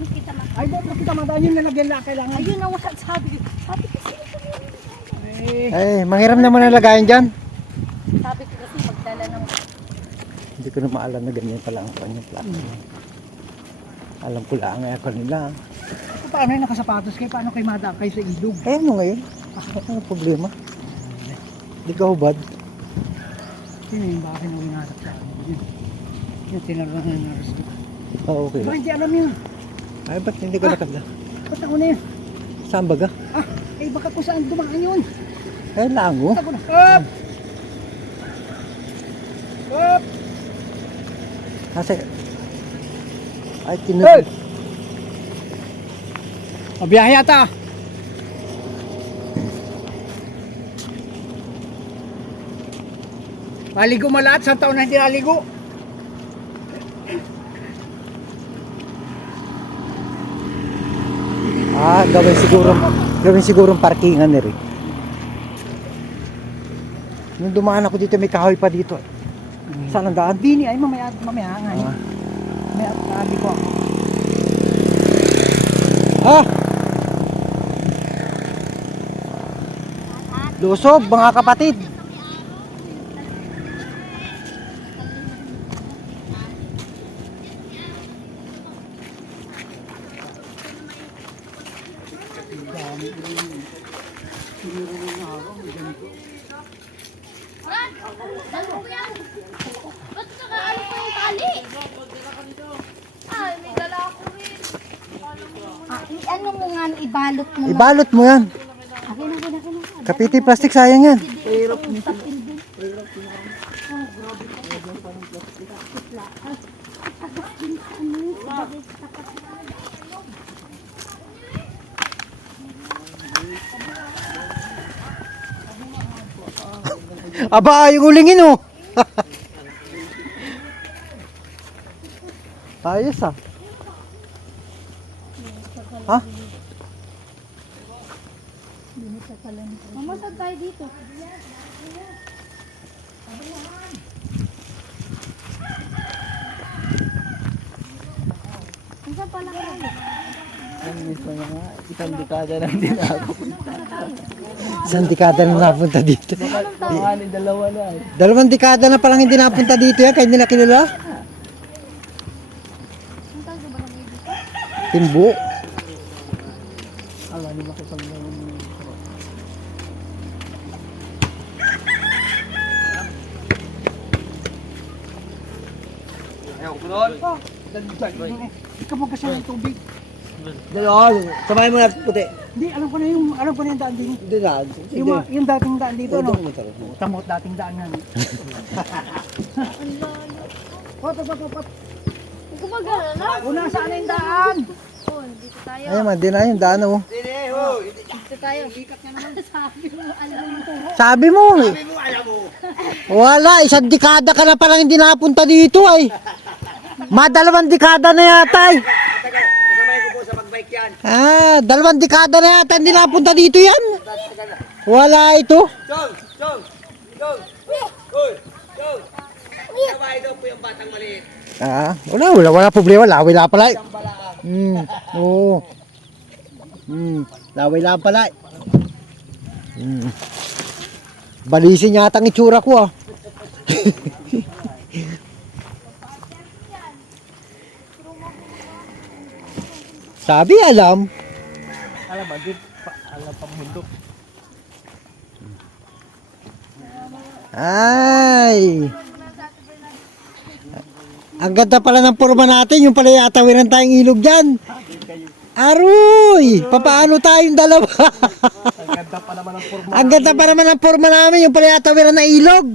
saan kita makita. Ay, doon kita madaan yung nalagyan lang kailangan. Ayun ang wala sabi. Sabi kasi Ay, manghiram naman ang lagayan dyan. sabi ko kasi magdala ng Hindi ko na maalam na ganyan pala ang kanyang plano. Alam ko lang ang aircon nila. Kung paano yung nakasapatos kayo, paano kayo madaan kayo sa ilog? Eh, ano ngayon? Ano problema? Hindi ka hubad. Yun yung bakit na winarap sa akin. Yung tinarang na naras ko. Oo, okay Baka lang. hindi alam yun. Ay, ba't hindi ka nakanda? Ba't ako na yun? Saan baga? Ah, eh baka kung saan dumaan yun. Eh, lango. Ako na. Up! Up! Kasi, ay, Hey! tinutulog. Mabiyahe yata. Maligo malahat, sa taon na hindi naligo. Ah, gawin siguro parkingan na rin. Nung dumaan ako dito, may kahoy pa dito. Saan ang daan? Dini ay mamaya nga. Ah. Mamaya tabi ko ako. Ah! Lusob, mga kapatid. ba't nakaano pa yung tali? Ay, may dala ako rin. Ano mo nga, ibalot mo. Ibalot mo yan. Akin. Kapiti plastic, sayang yan. Aba, yung ulingin oh. Ayos ah. Ha? Mama, saan tayo dito? Ang saan pala kayo? Isang dekada lang din ako. Isang dekada na napunta dito. Dalawa na. Dalawang dekada na palang hindi napunta dito yan. Kaya hindi na kilala. Ang tayo ba ng dito? Timbo. Alam mo bakit pag Ayaw ko doon. Ikaw mo kasi ng tubig. Doon, sabay mo na puti. Hindi, alam ko na yung daan din. Hindi na. Yung dating daan dito, ano? Doon mo taro. Tamot dating daan nga. Pot. Gumagana na. Una saan yung daan? Oh, dito tayo. Ayun man, di na yung daan oh. Dito tayo. Sabi mo, alam mo. Sabi mo eh. Wala, isang dekada ka na palang hindi napunta dito ay. Madalawang dekada na yata ay. Kasabay ko po sa magbike yan. Ah, dalawang dekada na yata hindi napunta dito yan. Wala ito. Chong! Uy! Chong! Sabay daw po yung batang maliit. Ah, wala problema, laway lang pala. Oo. Laway lang pala. Balisin yata ang itsura ko ah. Sabi alam. Alam ba, alam pang bundok. Ay. Ang ganda pala ng forma natin, yung pala yatawiran tayong ilog dyan. Aroy! Papaano tayong dalawa? Ang ganda pa naman ang forma. Ang ganda pa naman ng forma namin, yung pala yatawiran na ilog.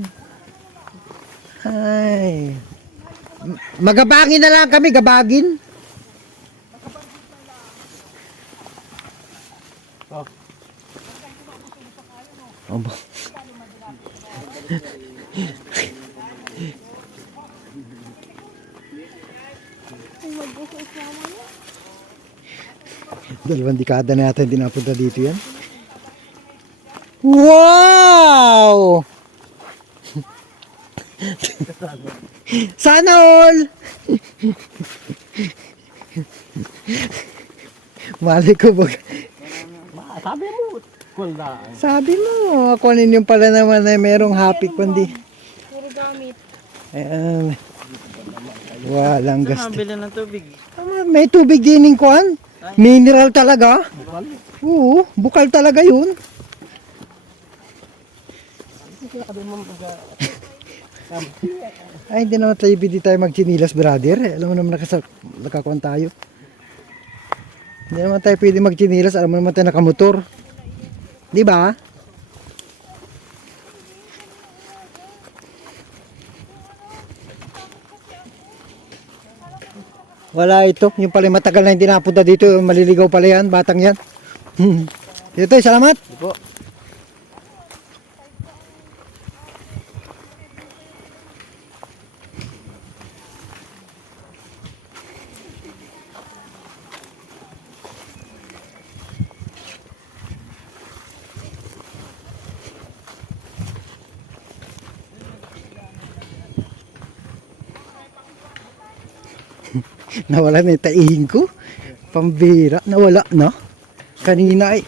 Ay. Magabangin na lang kami, gabagin. Aba. Dalawang dekada na yata hindi napunta dito yan. Wow! Sana all! Mali ko ba? Sabi mo, cool na. Sabi mo, ako yung pala naman na merong happy kundi. Puro gamit. Ayan. Walang gasto. Nabili ng tubig. May tubig din yung kuhan. Mineral talaga. Oo, bukal talaga yun. Ay, hindi naman tayo hindi tayo magchinilas, brother. Alam mo naman nakakuhan tayo. Hindi naman tayo pwede magchinilas. Alam mo naman tayo nakamotor. Di ba? Wala ito. Yung pala matagal na hindi napunta dito. Maliligaw pala yan. Batang yan. Dito, salamat. Po. Nawala na yung taihin ko. Pambira. Nawala na. Kanina ay.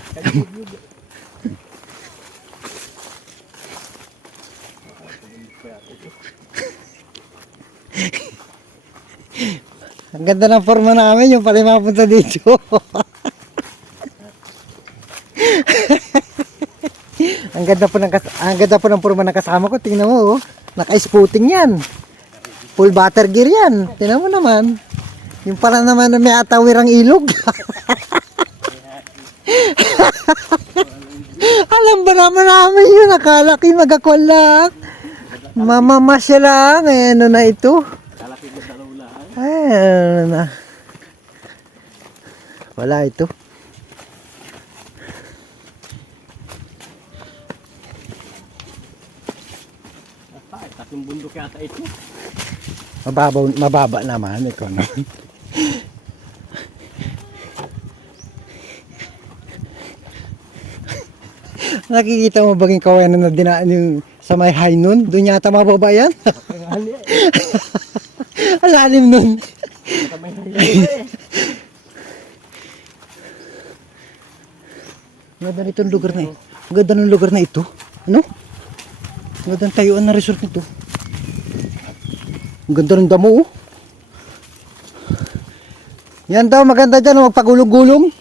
Ang ganda ng forma namin. Yung pala mapunta dito. Ang ganda po ng forma ng kasama ko. Tingnan mo. Oh. Naka-spooting yan. Full butter gear yan. Tingnan mo naman. Yung pala naman na may atawirang ilog. Alam ba naman namin yun? Akala ko yung magakwalak. Mamamasya lang. Eh, ano na ito? Ay, ano na. Wala ito. Tatlong bundok yata ito. Mababa naman. Ikaw naman. Nakikita mo baging kawayan na dinaan yung sa may high nun? Doon yata mababa yan? Alalim nun. Ganda nitong lugar na ito. Ganda ng lugar na ito. Ano? Ganda ng tayuan na resort nito. Ang ganda ng damo. Oh. Yan daw maganda dyan. Magpagulong-gulong.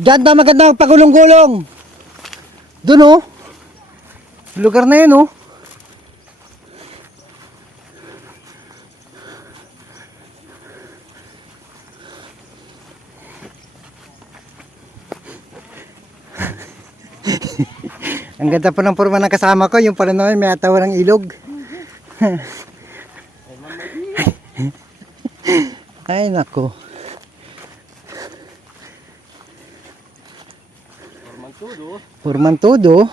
Diyan daw maganda magpagulong-gulong. Doon oh. Lugar na yun oh. Ang ganda po ng forma ng kasama ko. Yung pala naman may atawa ng ilog. Ay nako. Forman todo.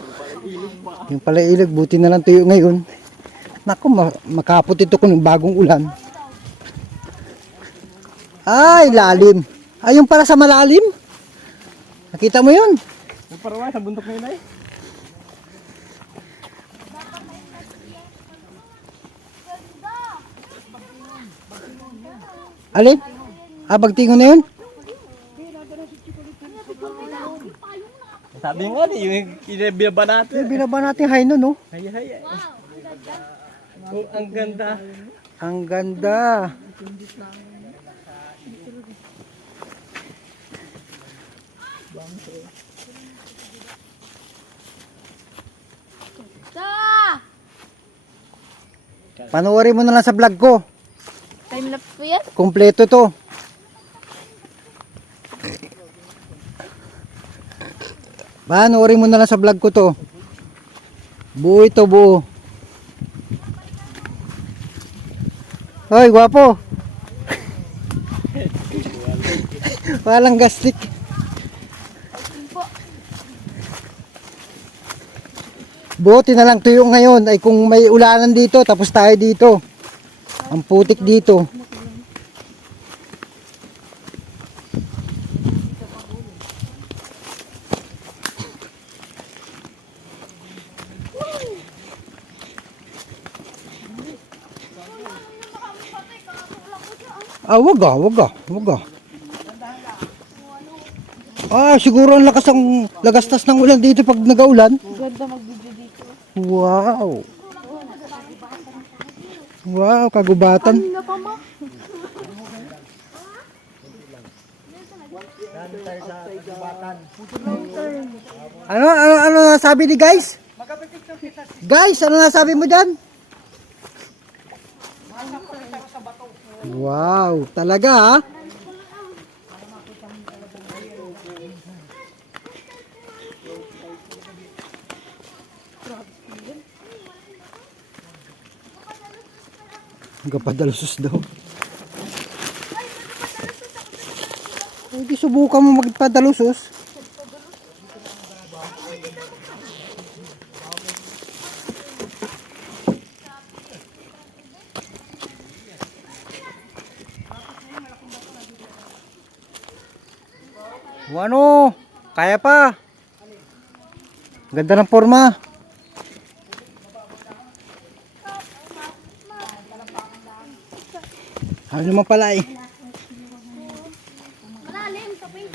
Yung pala ilog, buti na lang tuyo ngayon. Naku, makapot ito kung bagong ulan. Ay, lalim. Ay, yung para sa malalim. Nakita mo yun? Yung parawa sa bundok na yun ay. Alin? Ah, bagtingo na yun? Sabi nga yung kinabiyaba natin. Binaba natin high nun, no? Hay. Oh, ang ganda. Ang ganda. Panoorin mo na lang sa vlog ko. Time lapse po yan? Kompleto to. Panoorin mo na lang sa vlog ko to. Buo ito, buo. Hoy, gwapo. Walang gastik. Buti na lang tuyo ngayon ay kung may ulanan dito tapos tayo dito. Ang putik dito. Wag ah. Siguro ang lagastas ng ulan dito pag nag-aulan. Ganda mag-video dito. Wow. Wow, kagubatan. Kanina pa ma. Ano nasabi ni guys? Guys, ano nasabi mo dyan? Wow, talaga ha? Gapadalusos daw. Hindi subukan mo magpadalusos. Ano? Kaya pa. Ganda ng forma. Ano naman pala eh. Malalim, tapin.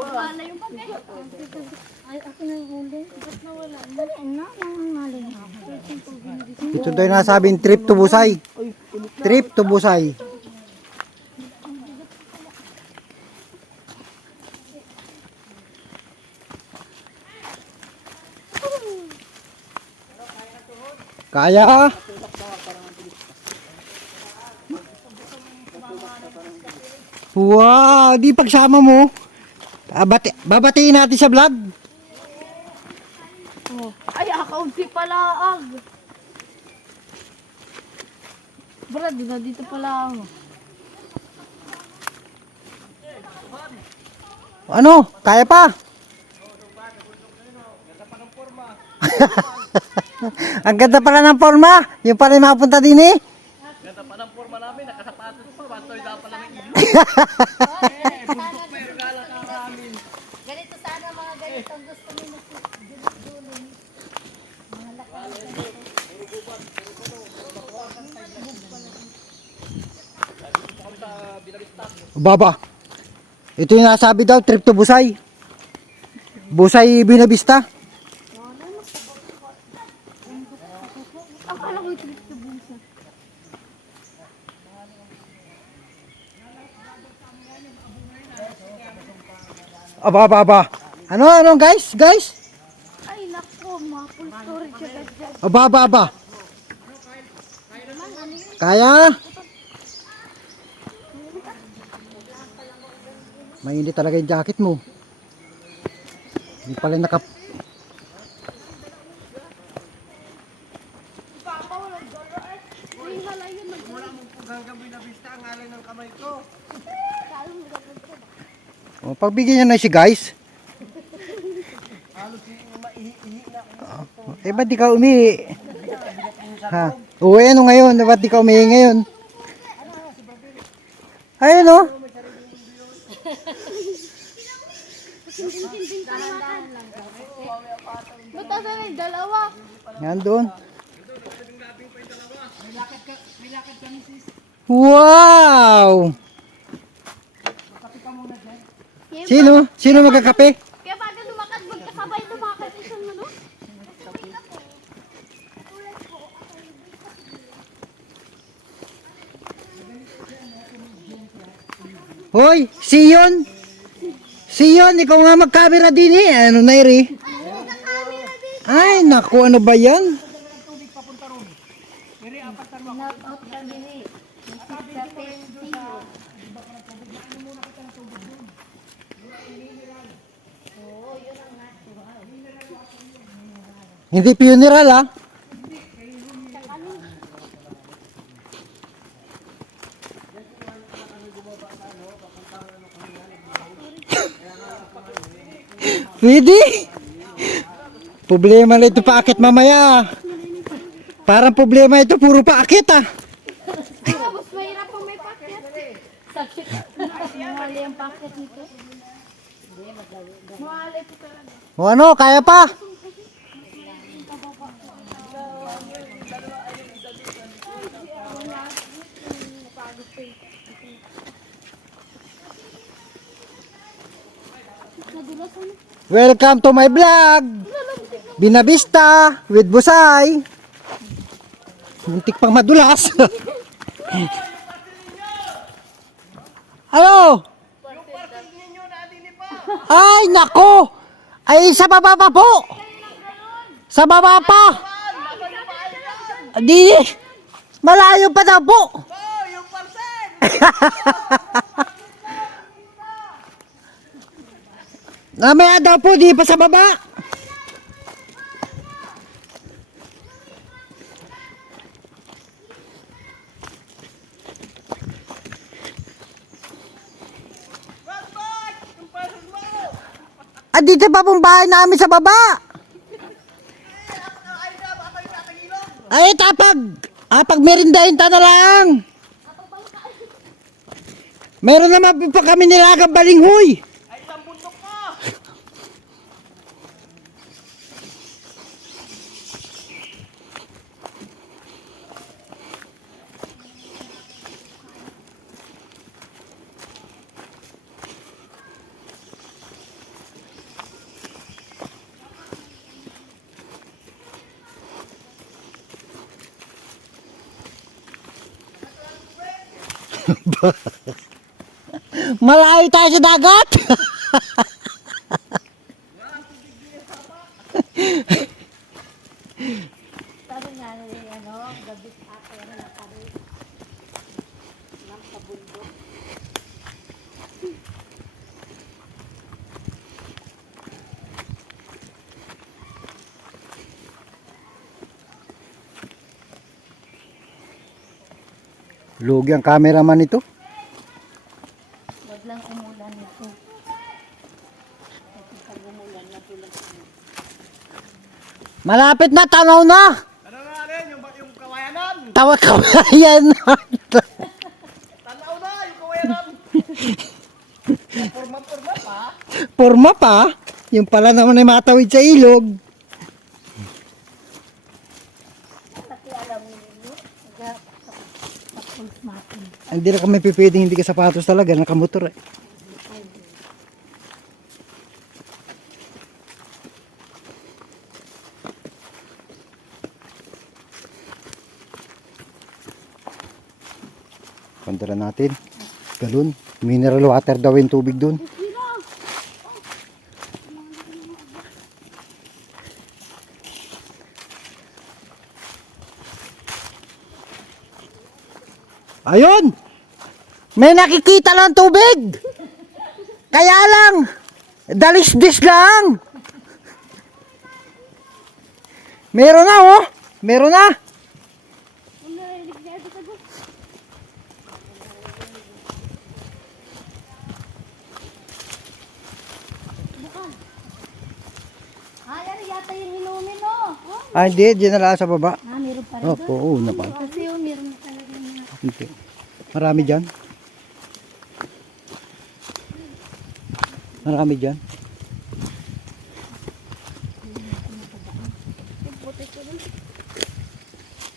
Wala yung papel. Ay, ako na yung huli. Ba't nawala? Dali na, nangangaling ako. Ito daw yung nasabing trip to Busay. Trip to Busay. Kaya. Wow, di pagsama mo. Babatiin natin sa vlog. Ay, akaunti pala ag. Brad, dito pala ako. Ano? Kaya pa? Ang ganda pala ng forma. Yung pala yung mapunta din eh. Ganda pa ng forma namin, nakasapatos pa, wantoy daw pala ng ilo. Ganito sana mga ganito ang gusto nila. Baba. Ito yung nasabi daw, trip to Busay. Busay Binavista. Akala ko yung trip to busa. Aba. Ano guys? Ay, nako, mga full storage agad dyan. Aba. Kaya? Mainit talaga yung jacket mo. Hindi pala nakap... Pagbigyan nyo na si guys. Ba't di ka umihi? Ha? Uwi, ano ngayon? Ba't di ka umihi ngayon? Ayun o. Buta sa may dalawa. Yan doon. Wow! Sino magkakape? Kaya bago lumakad, magkasabay lumakad isang ano? Hoy, Sion, ikaw nga mag-camera din eh. Ano na iri? Ay, naku, ano ba yan? Hindi funeral ah. Pwede. Problema na ito paakit mamaya. Parang problema ito puro paakit ah. Tapos mahirap pang may packet. Sakit. Mawali ang packet nito. Mawali po talaga. O ano, kaya pa? Welcome to my vlog. Binabista with Busay. Muntik pang madulas. Hello? Ay, nako. Ay, sa baba pa po. Sa baba pa. Di, malayo pa daw po. Yung parcel! Namaya daw po, di pa sa baba. Ah, dito pa pong bahay namin sa baba. Ay, pag merindahin ta na lang. Meron naman pa kami nilagang balinghoy. Ay, isang bundok ko! Malayo tayo sa dagat. Sabi nga nila, gabi ako na kami. Nang kabundok. Lugi ang cameraman nito. Wag lang umulan ito. Kasi pag umulan na tulad ito. Malapit na, tanaw na. Ano na rin, yung kawayanan? Tawag ka ba yan? Tanaw na, yung kawayanan! Porma pa. Porma pa. Yung pala naman ay matawid sa ilog. Kasi alam niyo, tapos natin. Hindi na kami pipwedeng hindi ka sapatos talaga, nakamotor eh. Pandara natin. Galon. Mineral water daw yung tubig dun. Ayun! May nakikita lang tubig! Kaya lang! Dalis-dis lang! Meron na oh! Meron na! Ay, ano yata yung inumin, oh. Ah, hindi. Diyan na lang sa baba. Ah, meron pa rin Opo, oo naman. Kasi yung meron na talaga yung Okay. Marami dyan. Marami dyan.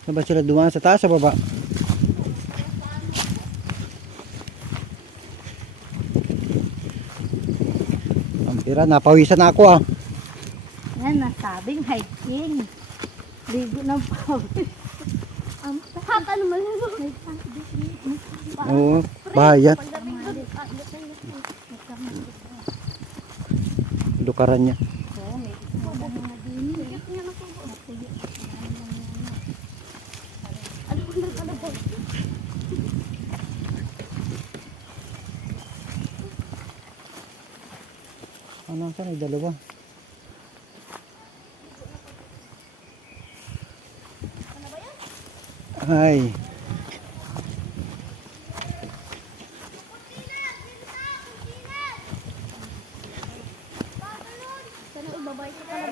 Saan ba sila dumaan? Sa taas, sa baba? Ang pira, napawisan na ako ah. yan, nasabing hiking. Ligo ng pawis. Haka naman yun. Oo, bahayan. Lukaran niya. Ano saan ay dalawa? Ay.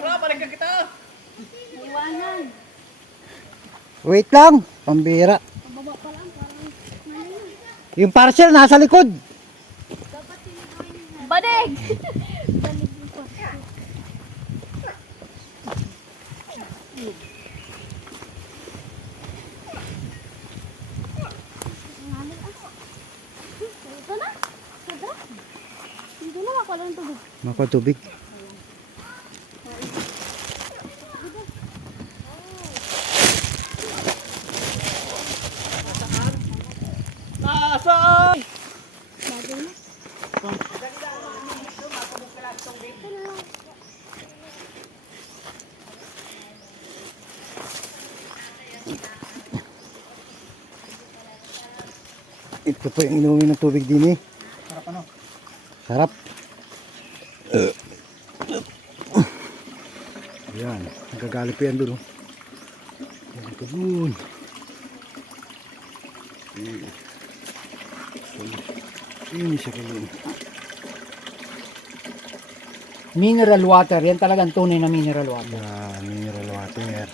Wala, balik ka kita! Iwanan. Wait lang, pambira. Yung parcel nasa likod. Banig! Dito na ako lang tubig. Maka tubig. Ito po yung inumin ng tubig din eh. Sarap ano? Sarap. Ayan, nagagalit po yan doon. Ayan po doon. Ayan siya po doon. Mineral water. Yan talagang tunay na mineral water. Ayan, mineral water.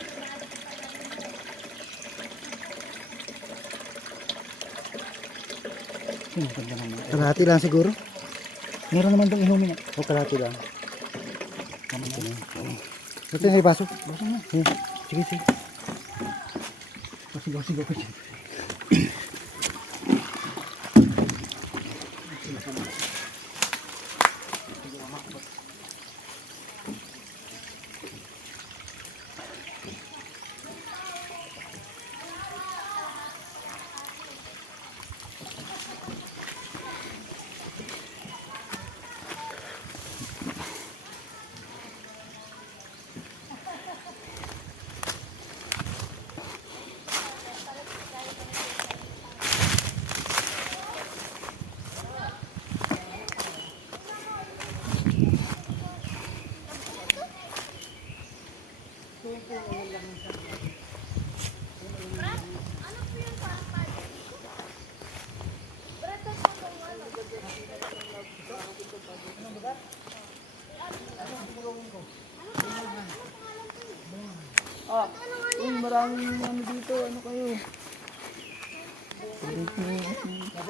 Ang ganda naman. Kalahati lang siguro. Meron naman doon inumin. O kalahati lang. Ito na yung baso. Baso na. Ayan. Sige, sige. Sige, sige, sige.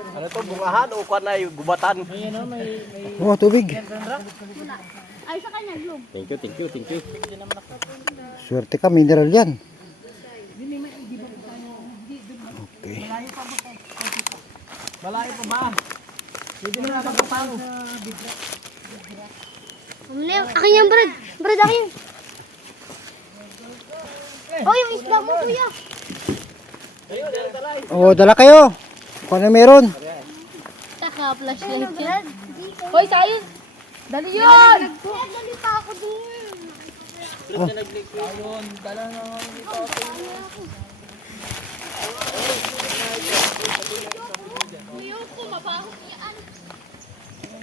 Ano to, bungahan o kuwan na yung gubatan? Oh, tubig. Ay, sa kanya, Glom. Thank you. Swerte ka, mineral yan. Okay. Malayo pa ba? Hindi mo na pagkapalo. Akin yan, Brad. Brad, akin. Oh, yung isda mo, kuya. Oh, dala kayo. Kung ano meron. Naka-flashlight yan. Hoy, sayang. Dali yun! Dali pa ako dun.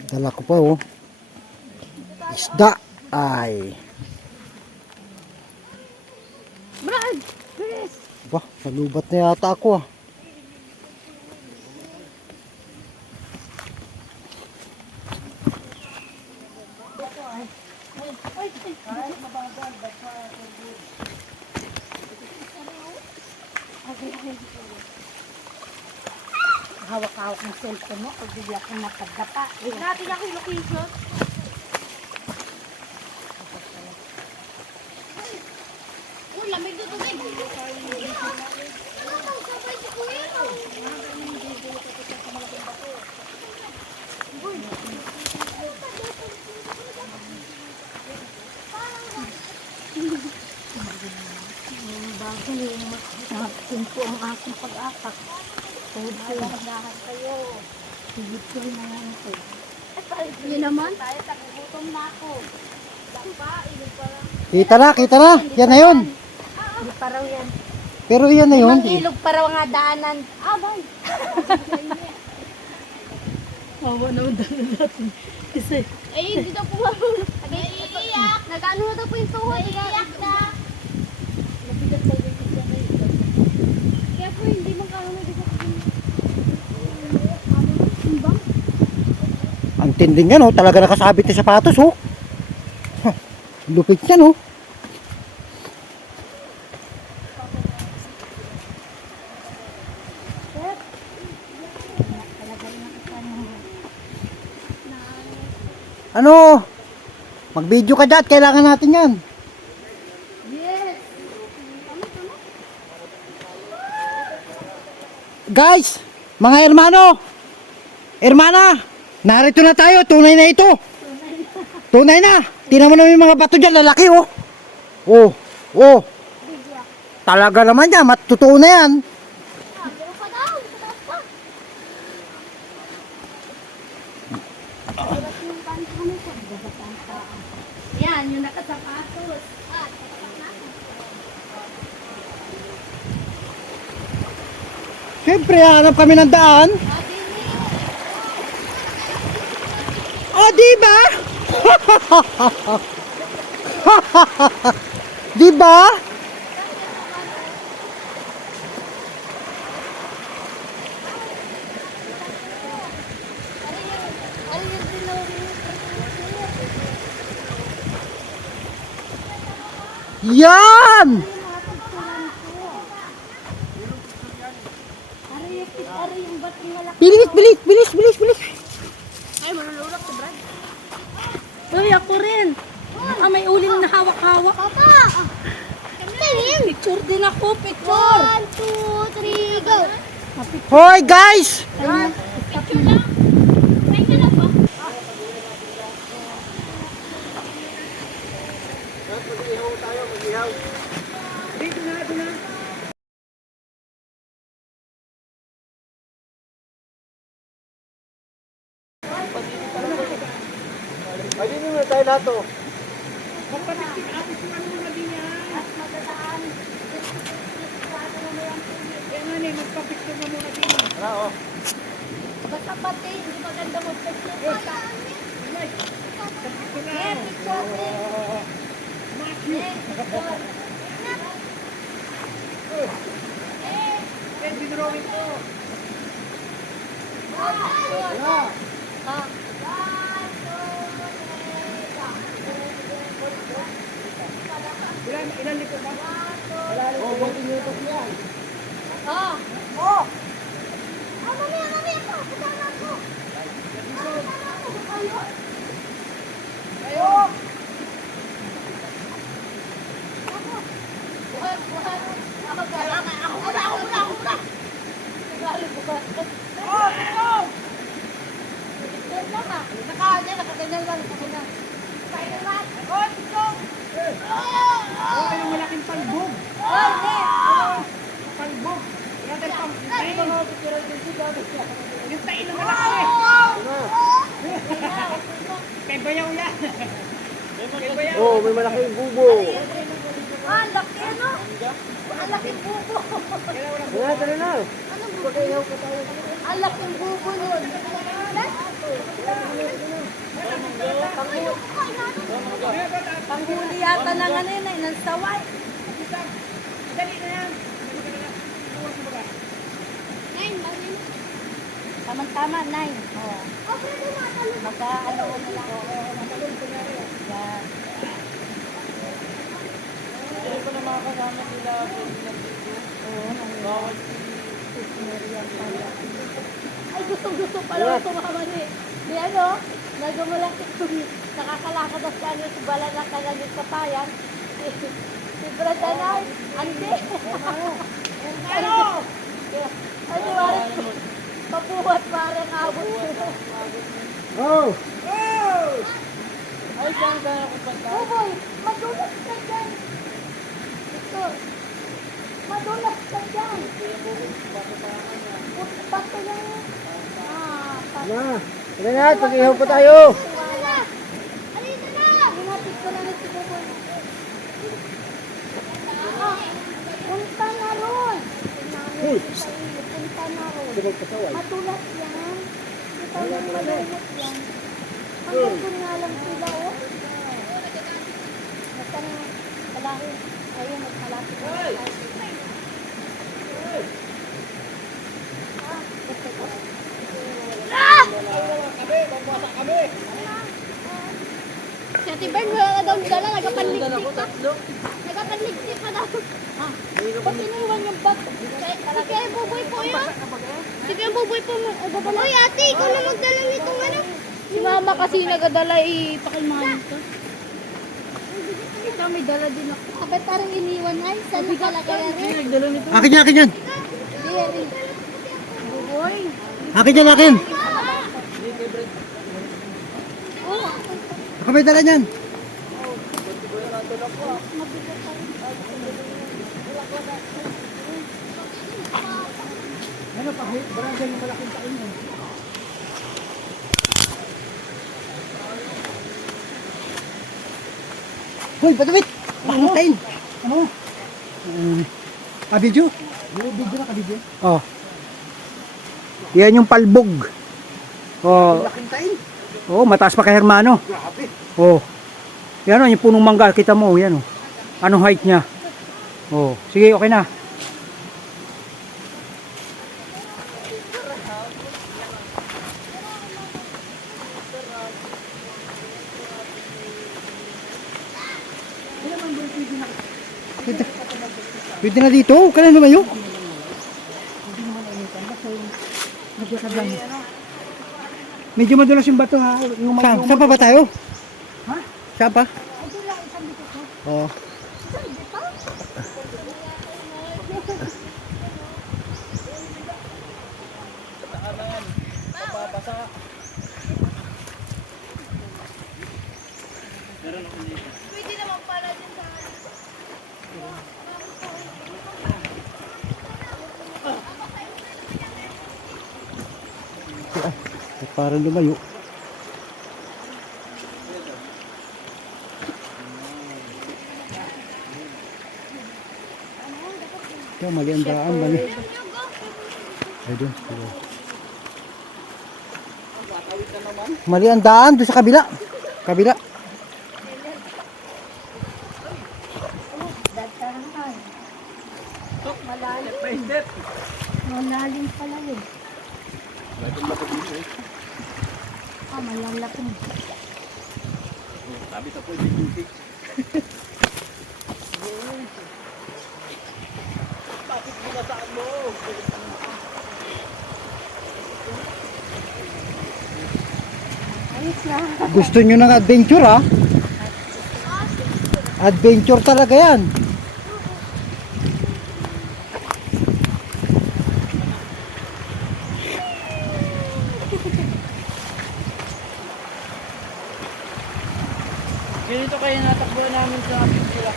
Dala ko pa oh. Isda. Ay. Brad! Bilis! Ba, nalubat na yata ako ah. Hawak-hawak ng cellphone mo pag bigla kang napagdapa. Natin ako yung location. Uy, lamig doon tubig. Ano bang sabay si Kuya? Nakapin po ang aking pag-apak. Dahan kayo. Higit ko rin na lang ito. Yun naman? Tayo, tagugutom na ako. Dapa, ilog pa lang. Kita na. Yan na yun. Hindi pa raw yan. Pero yan na yun. Limang ilog pa raw nga daanan. Bay. Hawa naman dahil natin. Kasi, Eh, hindi daw po marunong. Nag-iiyak. Nag-ano na daw po yung tuhod. Nag-iiyak na. mabigat daw yung isya na yun. Kaya po, hindi man karunong dito sa timbang. Ang tinding yan oh. Talaga nakasabit sa sapatos oh. Huh, lupit yan oh. Ano? Mag-video ka dyan. Kailangan natin yan. Yes. Guys, mga hermano, hermana, narito na tayo. Tunay na ito. Tunay na. Tingnan mo naman yung mga bato dyan. Lalaki oh. Oh. Talaga naman yan. Totoo na yan. Pero pa daw. Pataas pa. Yan, yung nakasapatos. Patapak na. Siyempre, hanap kami ng daan. Ate, Di ba? Di ba? Yan! Ari yung bating malaki. Bilis, bilis, bilis, bilis, bilis. Ay, manunulak si Brad. Uy, ako rin. Ah, may uling na hawak-hawak. Papa! Tingin! Picture din ako, picture. 1, 2, 3, go! Hoy, guys! Picture lang. Try ka na ba? Ay, dito na tayo lahat oh. Basta pati, hindi maganda mo picture. Yeah, picture. Yeah, picture. Ah. Oh. Ah, mamaya, mamaya pa. Kasama ko. Ayun. Ayun. Buhat, buhat. Ako muna. Galing buhat. Picture lang ah. Nakaganyan lang. Kaya lang. Oh, picture. Oh, yung malaking palbog. Oh, hindi. Palbog. Yung tayo ng malaki. May bayaw yan. Oh, may malaking bubo. Ah, laki ano? Ang laking bubo. Tara na. Anong bubo? Ang laking bubo nun. Panghuli yata ng ano yun, ng saway. Tama-tama, 9. Oh. Magka-ano na lang. Yan. Ay, gusto pala tumama ni. Di ano? Nagumulakit ko. Nakakalakad na siya si Bala na kanyang kapayan. Si Brad Anay. Andi. Ano? Ano warit ko? Papuhat parang abot ko. Oh! Ay, saan ako punta? Oh boy, madulas ka dyan. Ito. Madulas ka dyan. Bato yan. Ah, bato. Na, tara na, pag-ihaw pa tayo. Wala. Alina na! Hinapit ko na si Buboy. Ah, punta na ron. Punta na ron. Madulas yan. Ito yung madulas yan. Hanggang doon nga lang sila, oh. Basta na, malaki. Ayun, malaki. Si Ate Bern, wala na daw dala, nagapanligtik ka. Nagapanligtik ka daw. Ba't iniwan yung bag? Si Kuya Buboy po yun. Si Kuya Buboy po mo. Uy, ate, ikaw na magdala nitong ano. Si mama kasi nagadala, ipakilmahan ko. Ito, may dala din ako. Bakit parang iniwan ay? Saan mo pala kaya rin? Nagdala nito. Akin yan, akin yan. Jerry. Buboy. Akin yan, akin. Oh, Ako may dala niyan. Ano pa, barangay yung malaking taon mo. Hoy, patawit! Pakantayin! Ano? Kabidyo? Video na kabidyo? Oh. Yan yung palbog. Oh. Laking tain. Oo, mataas pa kay Hermano. Grabe. Oh. Yan o, yung punong mangga. Kita mo, yan o. Anong height niya? Oh. Sige, okay na. Pwede, pwede na dito. Huwag ka na lumayo. Medyo madulas yung bato ha. Yung Saan pa ba tayo? Ha? Saan pa? Oo. Pwede naman pala din sa... Parang lumayo. Ito, mali ang daan. Mali. Ay, doon. Mali ang daan. Doon sa kabila. Kabila. Malalim pala yun. Malalaki. Gusto nyo ng adventure ha? Adventure talaga yan. Ganito kayo natakbo namin sa pila.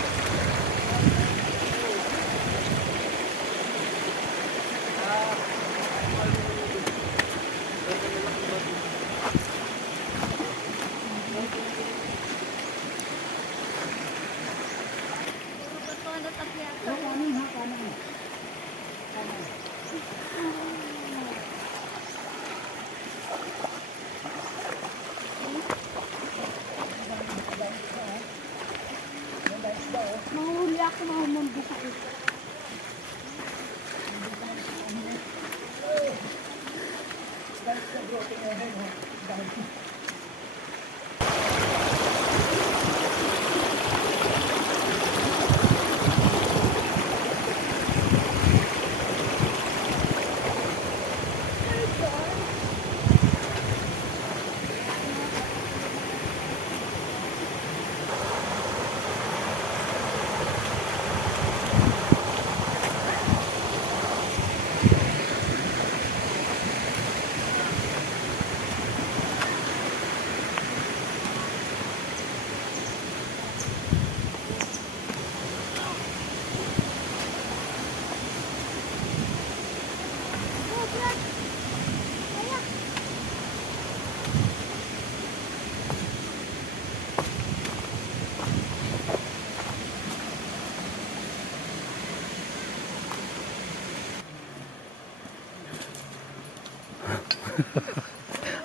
Mahuli ako, mahumambi sa ito.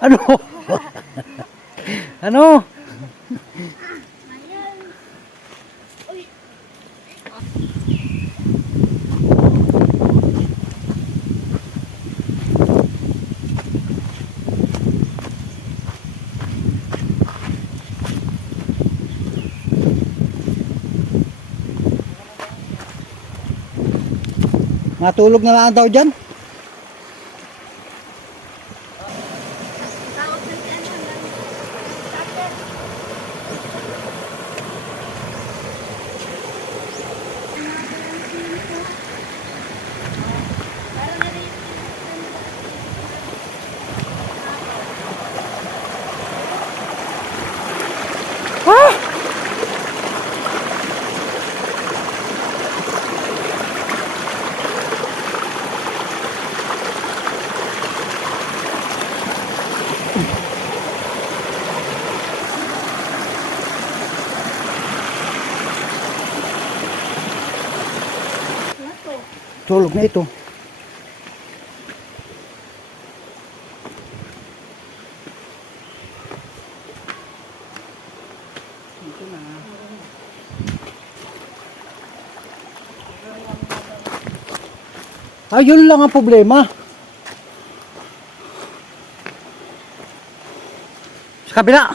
Ano? Ano? Matulog na lang daw dyan. Tulog na ito. Ayun lang ang problema. Sa kabila.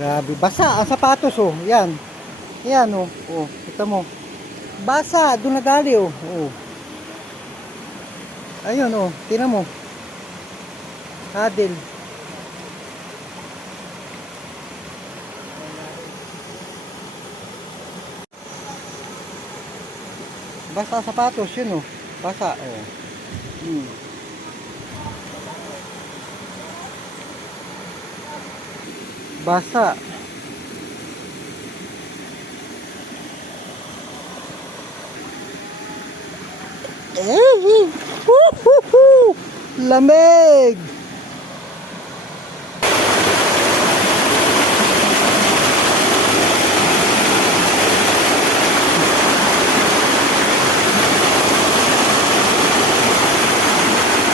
Grabe, basa ang sapatos oh. Yan. Yan oh. Oh, kita mo. Basa, doon nagali oh. Oh. Ayun oh, tingnan mo. Adil. Basa sapatos yun oh. Basa oh. Hmm. Basa. Lamig.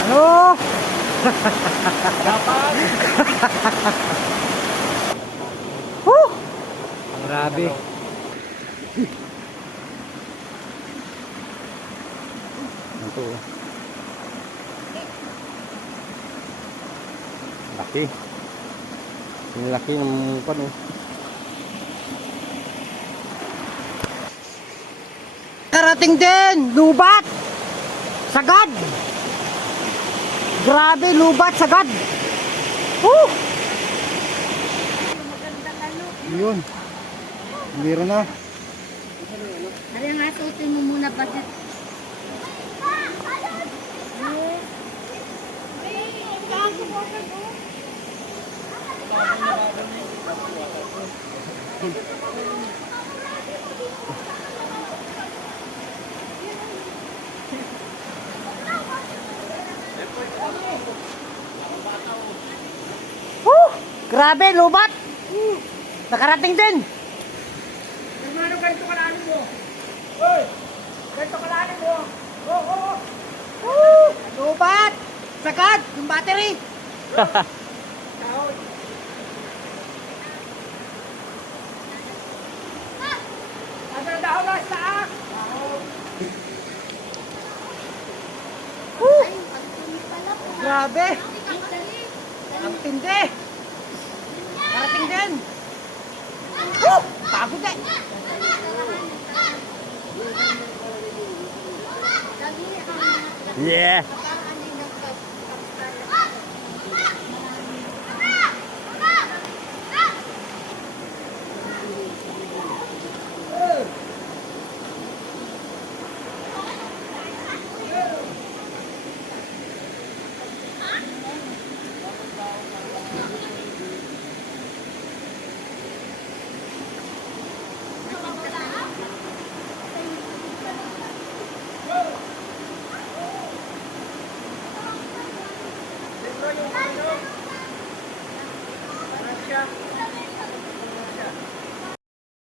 Ano? Grabe. Ito. Laki. Yung laki ng pan oh. Karating din, lubat. Sagad. Grabe, lubat, sagad. Yun. Meron na. Kaya nga, suotin mo muna pa siya. Grabe, lubat. Nakarating din. Hermano, ganito kalalim mo. Hoy! Ganito kalalim mo. Oo. Lubat. Sagad, yung battery. Ano daw na sa ak? Grabe. Ang tindi. Karating din. Pagod eh. Yeah.